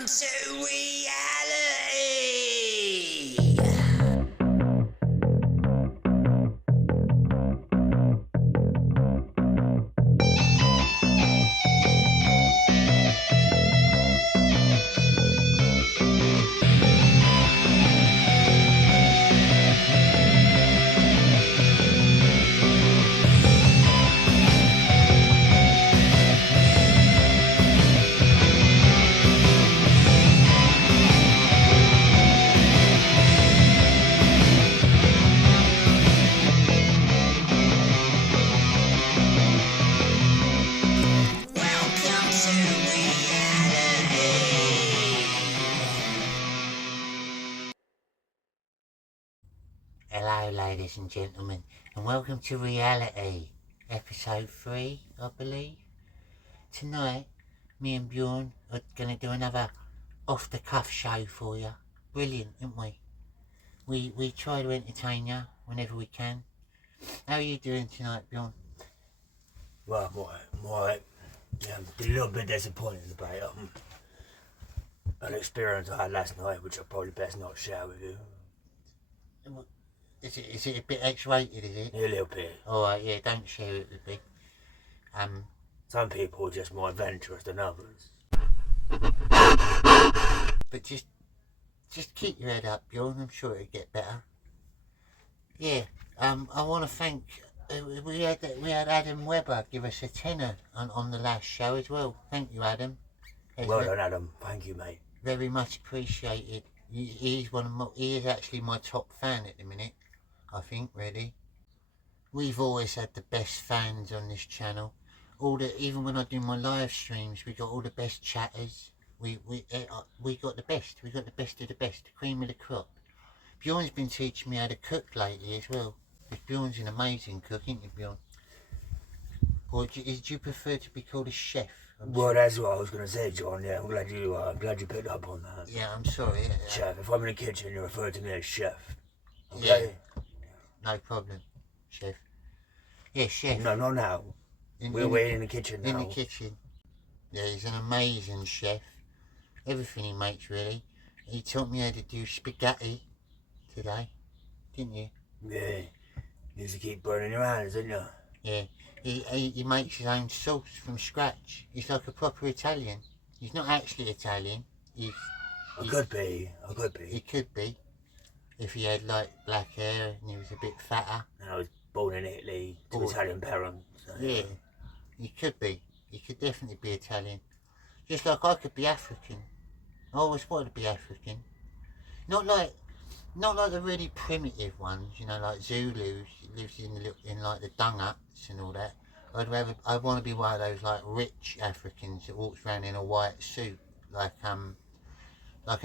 Welcome to reality. Hello ladies and gentlemen, and welcome to reality, episode 3 I believe. Tonight me and Bjorn are going to do another off the cuff show for you. Brilliant, isn't we? We try to entertain you whenever we can. How are you doing tonight, Bjorn? Well, I'm alright. Yeah, I'm a little bit disappointed about an experience I had last night, which I probably best not share with you. Is it a bit X-rated, is it? Yeah, a little bit. Alright, yeah, don't share it with me. Some people are just more adventurous than others. But just keep your head up, Bjorn. I'm sure it'll get better. Yeah, I want to thank... we had Adam Webber give us a tenner on the last show as well. Thank you, Adam. Well done, Adam. Thank you, mate. Very much appreciated. He is actually my top fan at the minute, I think, really. We've always had the best fans on this channel. Even when I do my live streams, we got all the best chatters. We got the best. We got the best of the best, the cream of the crop. Bjorn's been teaching me how to cook lately as well. Because Bjorn's an amazing cook, isn't he, Bjorn? Or do you prefer to be called a chef? Well, that's what I was going to say, John. Yeah, I'm glad you picked up on that. Yeah, I'm sorry. Chef. If I'm in the kitchen, you refer to me as chef. Okay? Yeah. No problem, chef. Yeah, chef. No, not now. We're in the kitchen now. In the kitchen. Yeah, he's an amazing chef. Everything he makes, really. He taught me how to do spaghetti today, didn't you? Yeah. You used to keep burning your hands, didn't you? Yeah. He makes his own sauce from scratch. He's like a proper Italian. He's not actually Italian. He could be. He could be. If he had like black hair and he was a bit fatter. And I was born in Italy to Italian parents. So, yeah. He could be. He could definitely be Italian. Just like I could be African. I always wanted to be African. Not like the really primitive ones, you know, like Zulus, lives in like the dung huts and all that. I want to be one of those like rich Africans that walks around in a white suit, like an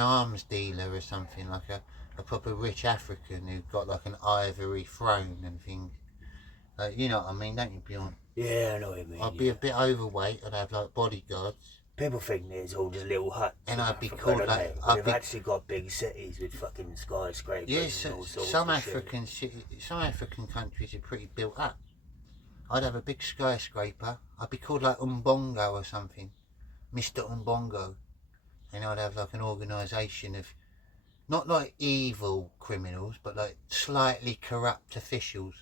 arms dealer or something, like a proper rich African who got like an ivory throne and things. Like, you know what I mean, don't you, Bjorn? Yeah, I know what you mean. I'd be a bit overweight. I'd have like bodyguards. People think it's all just little huts. And I'd be called like... They've actually got big cities with fucking skyscrapers. Yes, and all sorts some of African countries are pretty built up. I'd have a big skyscraper. I'd be called like Umbongo or something. Mr. Umbongo. And I'd have like an organisation of, not like evil criminals, but like slightly corrupt officials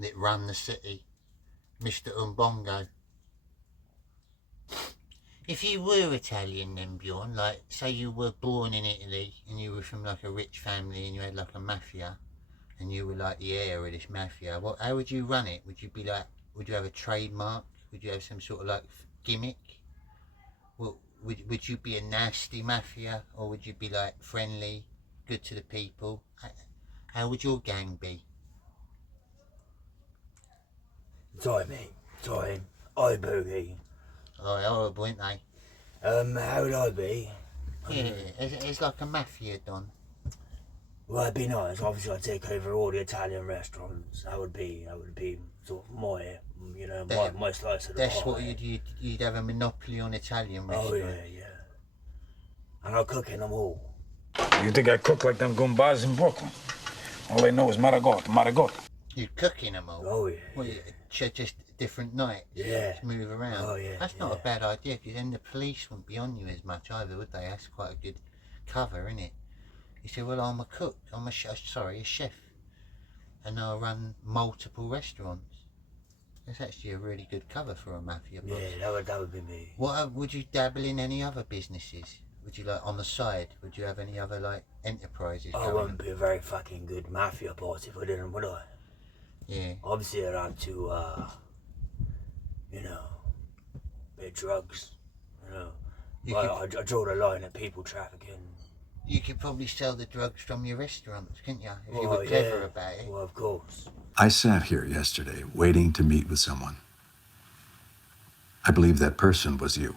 that run the city. Mr. Umbongo. If you were Italian then, Bjorn, like say you were born in Italy and you were from like a rich family and you had like a mafia and you were like the heir of this mafia, how would you run it? Would you have a trademark? Would you have some sort of like gimmick? Would you be a nasty mafia, or would you be like friendly, good to the people? How would your gang be? Sorry, mate. Sorry. I boogie. Oh, horrible, ain't they? How would I be? Yeah, it's like a mafia don. Well, it'd be nice. Obviously, I'd take over all the Italian restaurants. That would be sort of my slice of the pie. That's what you'd have a monopoly on Italian restaurants. Oh yeah. And I'll cook in them all. You think I cook like them gumbas in Brooklyn? All they know is Marigot. You're cooking them all. Oh yeah. Well, Yeah. just different nights. Yeah. Just move around. Oh yeah. That's not a bad idea, because then the police wouldn't be on you as much either, would they? That's quite a good cover, isn't it? You say, well, I'm a cook. I'm a chef, and I run multiple restaurants. That's actually a really good cover for a mafia boss. Yeah, that would be me. What would you dabble in any other businesses? Would you like on the side? Would you have any other like enterprises? I wouldn't be a very fucking good mafia boss if I didn't, would I? Yeah. Obviously, I'd have to, you know, bit drugs. You know, I draw the line at people trafficking. You could probably sell the drugs from your restaurants, couldn't you? If you were clever about it. Well, of course. I sat here yesterday waiting to meet with someone. I believe that person was you.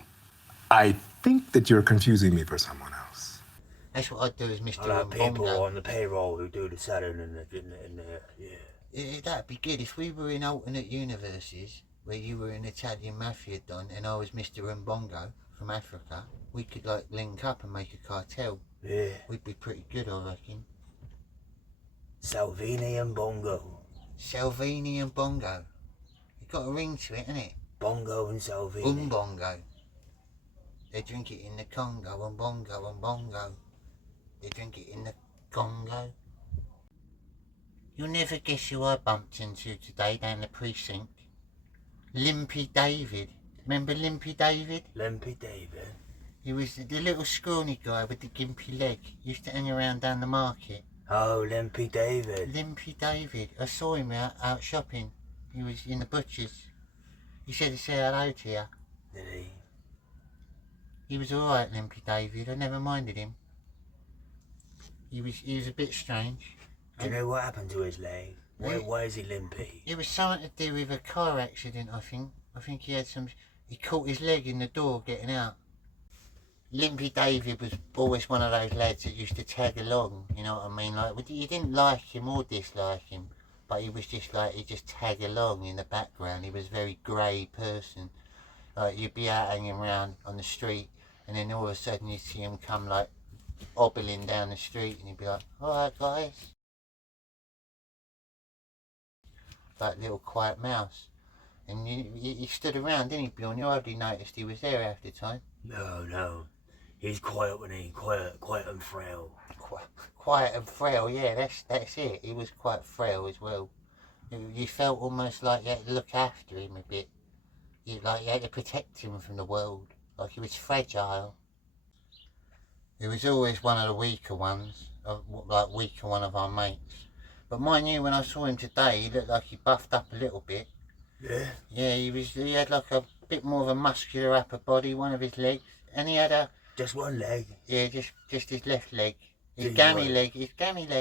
I think that you're confusing me for someone else. That's what I'd do as Mr. I'll have people Bongo. on the payroll who do the selling and yeah. That'd be good if we were in alternate universes where you were an Italian mafia don and I was Mr. Mbongo from Africa. We could like link up and make a cartel. Yeah. We'd be pretty good, I reckon. Salvini and Bongo. Salvini and Bongo. It's got a ring to it, innit? Bongo and Salvini. Bongo. They drink it in the Congo and Bongo. They drink it in the Congo. You'll never guess who I bumped into today down the precinct. Limpy David. Remember Limpy David? Limpy David. He was the little scrawny guy with the gimpy leg. Used to hang around down the market. Oh, Limpy David. Limpy David. I saw him out shopping. He was in the butcher's. He said to say hello to you. Did he? He was alright, Limpy David. I never minded him. He was a bit strange. Do you know what happened to his leg? Why is he limpy? It was something to do with a car accident, I think. I think he had he caught his leg in the door getting out. Limpy David was always one of those lads that used to tag along, you know what I mean? Like, you didn't like him or dislike him, but he was just like, he just tagged along in the background. He was a very grey person. Like, you'd be out hanging around on the street, and then all of a sudden you'd see him come like hobbling down the street, and he'd be like, alright guys. Like little quiet mouse. And he stood around, didn't he, Bjorn? You hardly noticed he was there half the time. No. He's quiet when he quiet and frail. Quiet and frail, yeah, that's it. He was quite frail as well. You felt almost like you had to look after him a bit. You had to protect him from the world. Like he was fragile. He was always one of the weaker ones, one of our mates. But mind you, when I saw him today, he looked like he buffed up a little bit. Yeah? Yeah, he had like a bit more of a muscular upper body, one of his legs. And he had just one leg? Yeah, just his left leg. His gammy leg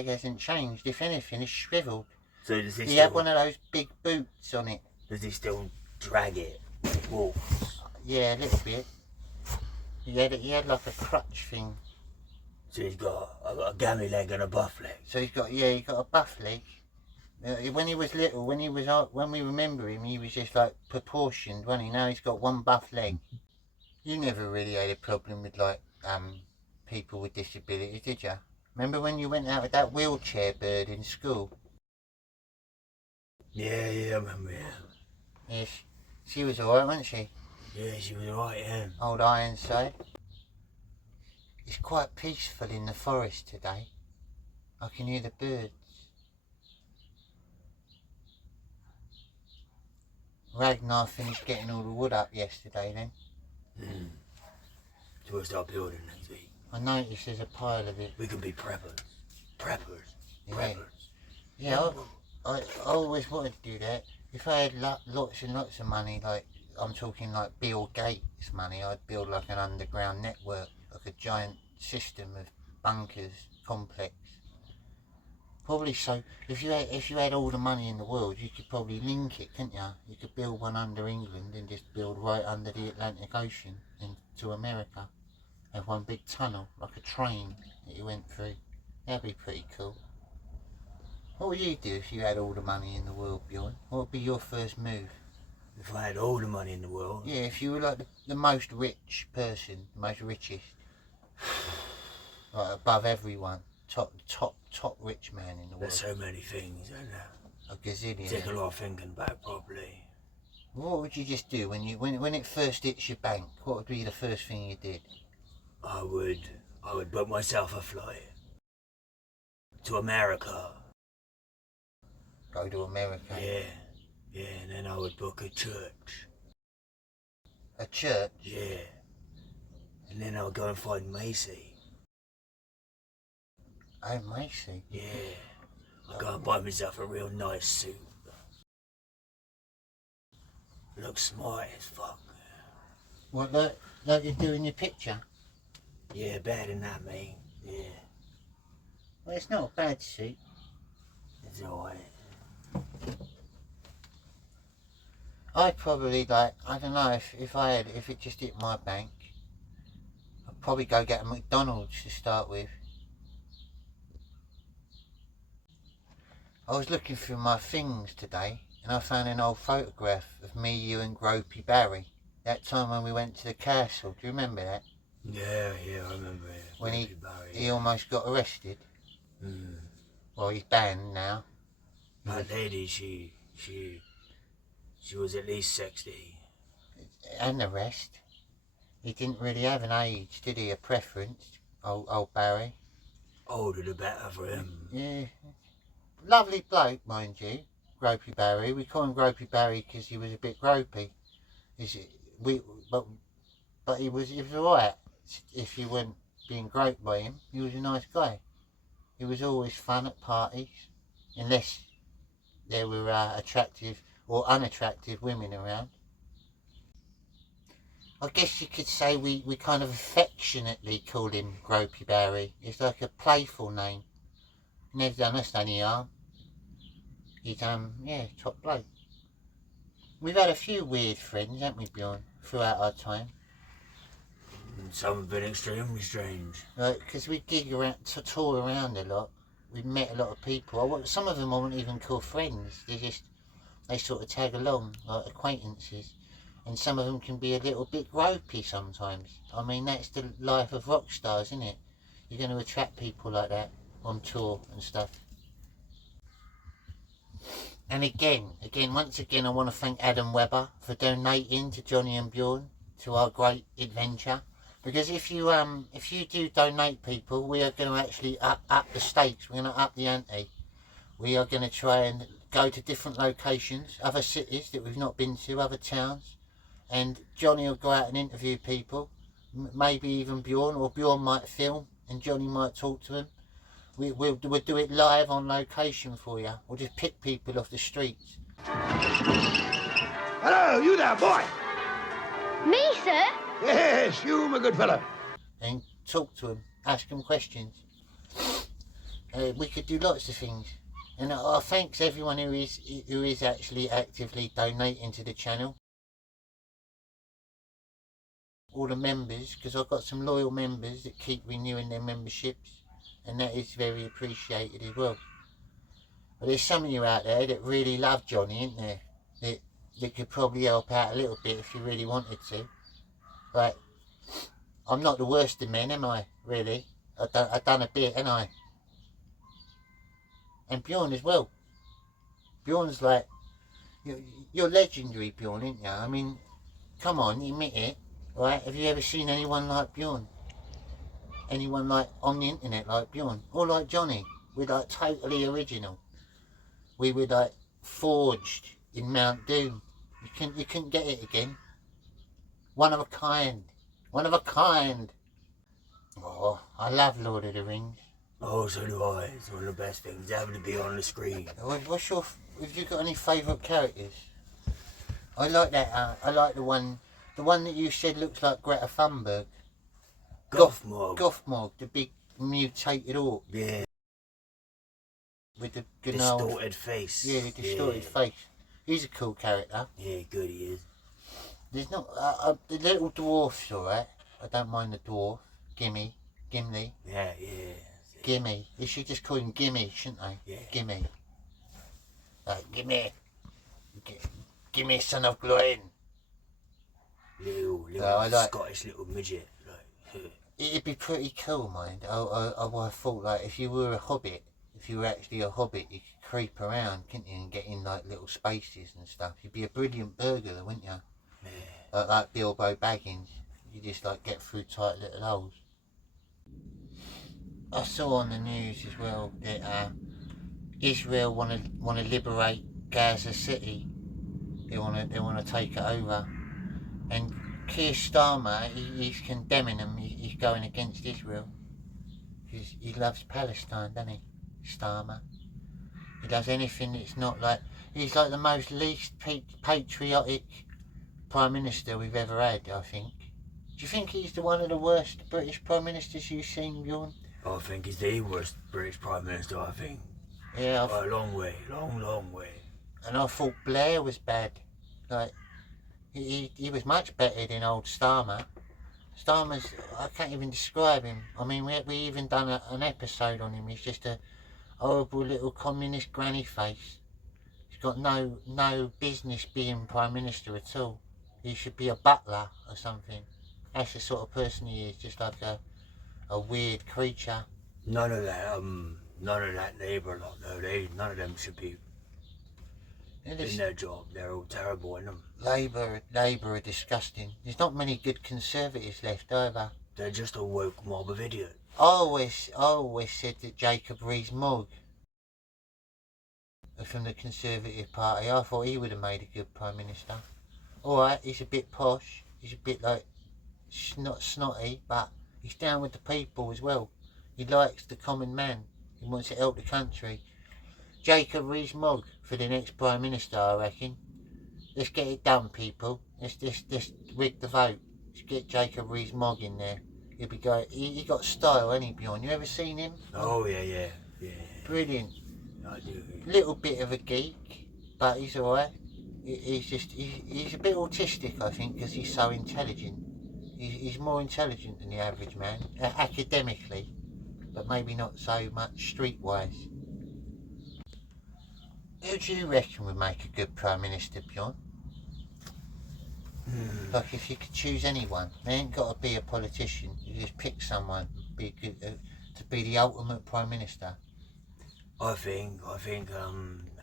hasn't changed. If anything, it's shriveled. So does he had one of those big boots on it. Does he still drag it? Walks? Yeah, a little bit. He had like a crutch thing. So he's got a gammy leg and a buff leg. So he got a buff leg. When he was little, when we remember him, he was just like proportioned, wasn't he? Now he's got one buff leg. You never really had a problem with like people with disabilities, did you? Remember when you went out with that wheelchair bird in school? Yeah, I remember. Yes, she was alright, wasn't she? Yeah, she was alright, yeah. Old Ironside. It's quite peaceful in the forest today. I can hear the birds. Ragnar finished getting all the wood up yesterday then. So we'll start building next week. I noticed there's a pile of it. We can be preppers. Yeah. Yeah, I always wanted to do that. If I had lots and lots of money, like I'm talking like Bill Gates money, I'd build like an underground network, like a giant system of bunkers, complex. Probably so. If you had all the money in the world, you could probably link it, couldn't you? You could build one under England and just build right under the Atlantic Ocean into America. Have one big tunnel, like a train that you went through. That'd be pretty cool. What would you do if you had all the money in the world, Bjorn? What would be your first move? If I had all the money in the world? Yeah, if you were like the most rich person, the most richest. Like above everyone. Top rich man in the world. There's so many things, isn't there? A gazillion. Take a lot of thinking about it properly. What would you just do when it first hits your bank? What would be the first thing you did? I would book myself a flight to America. Go to America. Yeah, and then I would book a church. A church? Yeah. And then I would go and find Macy. Oh, Macy? Yeah. I'd go and buy myself a real nice suit. Look smart as fuck. What, like you do in your picture? Yeah, better than that, mate. Yeah, Well, it's not a bad suit. it's alright. I'd probably I don't know, if it just hit my bank, I'd probably go get a McDonald's to start with. I was looking through my things today and I found an old photograph of me, you and Gropey Barry. That time when we went to the castle, do you remember that? Yeah, I remember it. When Barry. he almost got arrested. Well, he's banned now. That lady, she was at least 60. And the rest. He didn't really have an age, did he? A preference, old Barry. Older the better for him. Yeah. Lovely bloke, mind you, Gropey Barry. We call him Gropey Barry because he was a bit gropey. But he was alright. If you weren't being groped by him, he was a nice guy. He was always fun at parties, unless there were attractive or unattractive women around. I guess you could say we kind of affectionately called him Gropey Barry. It's like a playful name. Never done us any harm. He's top bloke. We've had a few weird friends, haven't we, Bjorn, throughout our time? Some have been extremely strange. Because we gig around, tour around a lot. We've met a lot of people. Some of them I wouldn't even call friends. They sort of tag along, like acquaintances. And some of them can be a little bit gropey sometimes. I mean, that's the life of rock stars, isn't it? You're going to attract people like that on tour and stuff. And once again, I want to thank Adam Webber for donating to Johnny and Bjorn to our great adventure. Because if you do donate, people, we are going to actually up the stakes. We're going to up the ante. We are going to try and go to different locations, other cities that we've not been to, other towns. And Johnny will go out and interview people, maybe even Bjorn, or Bjorn might film and Johnny might talk to them. We'll do it live on location for you. We'll just pick people off the streets. Hello, you there, boy. Me, sir? Yes, you, my good fellow. And talk to them, ask them questions. We could do lots of things. And thanks everyone who is actually actively donating to the channel. All the members, because I've got some loyal members that keep renewing their memberships, and that is very appreciated as well. But there's some of you out there that really love Johnny, isn't there? That could probably help out a little bit if you really wanted to. But I'm not the worst of men, am I? Really? I've done a bit, ain't I? And Bjorn as well. Bjorn's like, you're legendary, Bjorn, ain't you? I mean, come on, admit it, right? Have you ever seen anyone like Bjorn? Anyone like on the internet like Bjorn? Or like Johnny? We're like totally original. We were like forged in Mount Doom. You couldn't get it again. One of a kind. One of a kind. Oh, I love Lord of the Rings. Oh, so do I. It's one of the best things ever to be on the screen. Have you got any favourite characters? I like that, I like the one that you said looks like Greta Thunberg. Gothmog, the big mutated orc. Yeah. With the good old... Distorted face. Yeah, the distorted face. He's a cool character. Yeah, good he is. There's not... the little dwarf's alright. I don't mind the dwarf. Gimli. Yeah. Gimme. They should just call him Gimme, shouldn't they? Yeah. Gimme. Gimme. Gimme, son of Gloin. Little Scottish little midget. Like, It'd be pretty cool, mind. I thought, like, if you were a hobbit, if you were actually a hobbit, you could creep around, couldn't you, and get in like little spaces and stuff. You'd be a brilliant burglar, wouldn't you? Yeah. Like Bilbo Baggins. You just like get through tight little holes. I saw on the news as well that Israel want to liberate Gaza City. They want to take it over, and Keir Starmer he's condemning them. He's going against Israel. He loves Palestine, doesn't he, Starmer? He does anything that's not like... He's like the most least patriotic Prime Minister we've ever had, I think. Do you think he's one of the worst British Prime Ministers you've seen, Bjorn? I think he's the worst British Prime Minister, I think. Yeah, By a long way, long way. and I thought Blair was bad. Like, he was much better than old Starmer. Starmer's, I can't even describe him. I mean, we even done an episode on him. He's just a horrible little communist granny face. He's got no business being Prime Minister at all. He should be a butler or something. That's the sort of person he is, just like a weird creature. None of that Labour lot, no, none of them should be in their job. They're all terrible in them. Labour are disgusting. There's not many good Conservatives left either. They're just a woke mob of idiots. I always said that Jacob Rees-Mogg from the Conservative Party, I thought he would have made a good Prime Minister. Alright, he's a bit posh, he's a bit like not snotty, but he's down with the people as well. He likes the common man. He wants to help the country. Jacob Rees-Mogg for the next Prime Minister, I reckon. Let's get it done, people. Let's rig the vote. Let's get Jacob Rees-Mogg in there. He'll be great. He got style, ain't he, Bjorn? You ever seen him? Oh, yeah. Brilliant. I do. Little bit of a geek, but he's alright. He's a bit autistic, I think, because he's so intelligent. He's more intelligent than the average man, academically, but maybe not so much streetwise. Who do you reckon would make a good Prime Minister, Bjorn? Like if you could choose anyone, they ain't got to be a politician. You just pick someone be good, to be the ultimate Prime Minister. I think,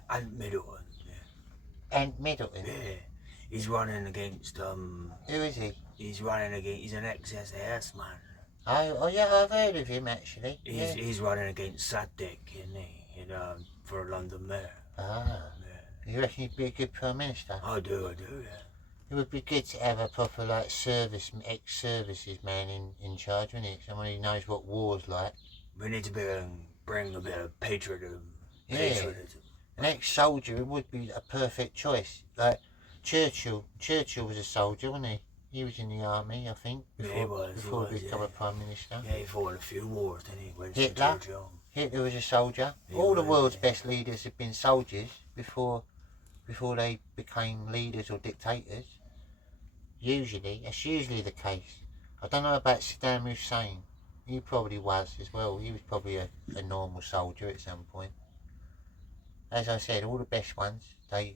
Ant Middleton. Yeah. Ant Middleton? Yeah. He's running against, Who is he? he's an ex-SAS man. Oh yeah, I've heard of him actually. He's running against Sadek, isn't he? For London Mayor. Ah. Yeah. You reckon he'd be a good Prime Minister? I do, yeah. It would be good to have a proper like ex-services man in charge, wouldn't it? Someone who knows what war's like. We need to bring a bit of patriotism. Yeah. An ex-soldier would be a perfect choice. Like Churchill was a soldier, wasn't he? He was in the army, I think, before he became a Prime Minister. Yeah, he fought in a few wars, didn't he? Hitler? Hitler was a soldier. All the world's best leaders have been soldiers before they became leaders or dictators. That's usually the case. I don't know about Saddam Hussein. He probably was as well. He was probably a normal soldier at some point. As I said, all the best ones, they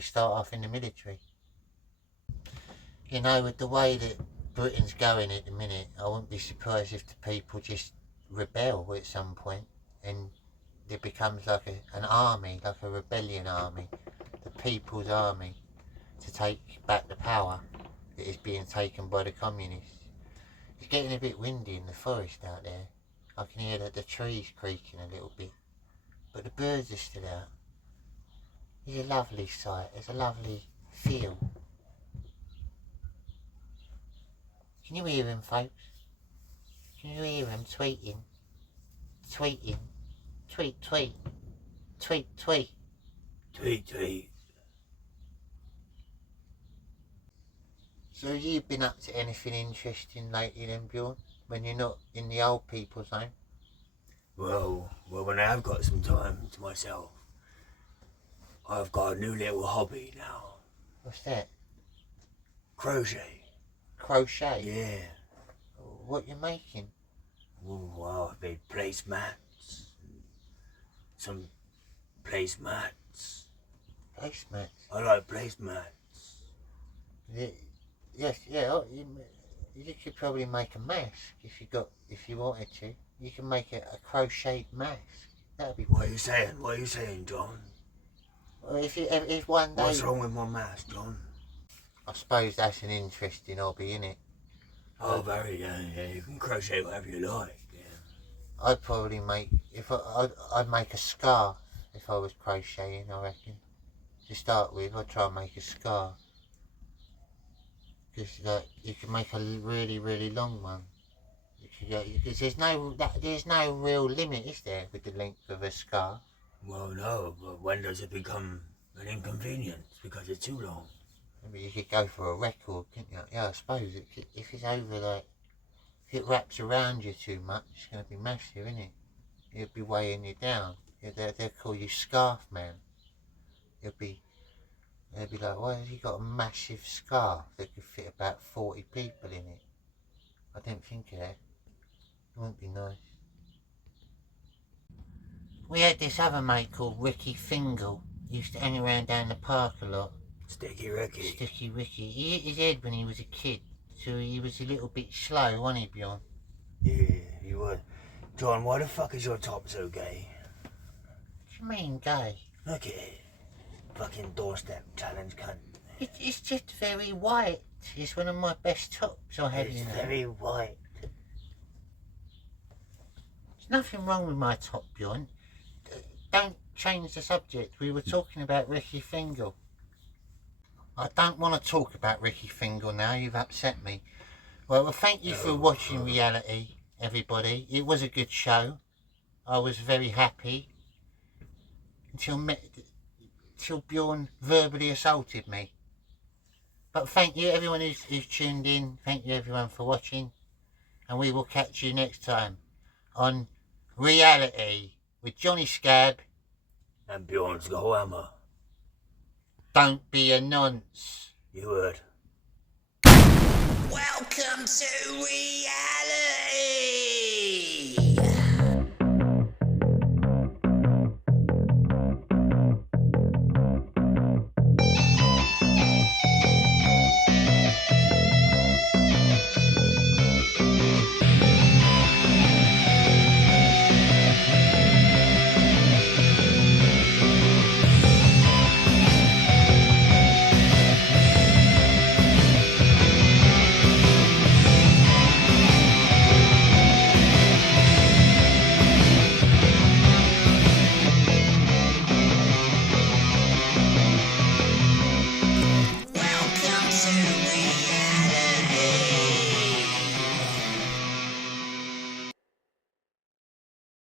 start off in the military. You know, with the way that Britain's going at the minute, I wouldn't be surprised if the people just rebel at some point and it becomes like an army, like a rebellion army, the people's army, to take back the power that is being taken by the communists. It's getting a bit windy in the forest out there. I can hear the trees creaking a little bit, but the birds are still out. It's a lovely sight, it's a lovely feel. Can you hear him, folks? Can you hear him tweeting? Tweeting. Tweet, tweet. Tweet, tweet. Tweet, tweet. So you've been up to anything interesting lately then, Bjorn? When you're not in the old people's home? Well, when I have got some time to myself, I've got a new little hobby now. What's that? Crochet. Crochet? Yeah. What you making? Well, I've made placemats. Some placemats. Placemats? I like placemats. Yes, yeah. You could probably make a mask if you wanted to. You can make a crocheted mask. That'd be. What are you saying? What are you saying, John? Well, if one day. What's wrong with my maths, John? I suppose that's an interesting hobby, innit? Oh, very, yeah. You can crochet whatever you like. Yeah. I'd probably make I'd make a scarf if I was crocheting. I reckon. To start with, I'd try and make a scarf because you can make a really really long one. Because there's no real limit, is there, with the length of a scarf? Well, no, but when does it become an inconvenience because it's too long? Maybe you could go for a record, couldn't you? Yeah, I suppose if it's over if it wraps around you too much, it's going to be massive, isn't it? It'll be weighing you down. They'll call you Scarf Man. They'll be like, why has he got a massive scarf that could fit about 40 people in it? I didn't think of that. It wouldn't be nice. We had this other mate called Ricky Fingal. He used to hang around down the park a lot. Sticky Ricky. Sticky Ricky. He hit his head when he was a kid, so he was a little bit slow, wasn't he, Bjorn? Yeah, you would. John, why the fuck is your top so gay? What do you mean, gay? Look at it. Fucking doorstep challenge cunt. It's just very white. It's one of my best tops I have, It's you know. very white. There's nothing wrong with my top, Bjorn. Don't change the subject. We were talking about Ricky Fingal. I don't want to talk about Ricky Fingal now. You've upset me. Well, thank you for watching Reality, everybody. It was a good show. I was very happy until Bjorn verbally assaulted me. But thank you, everyone who's tuned in. Thank you, everyone, for watching. And we will catch you next time on Reality with Johnny Scab. And Bjorn's got a hammer. Don't be a nonce. You heard. Welcome to Reality.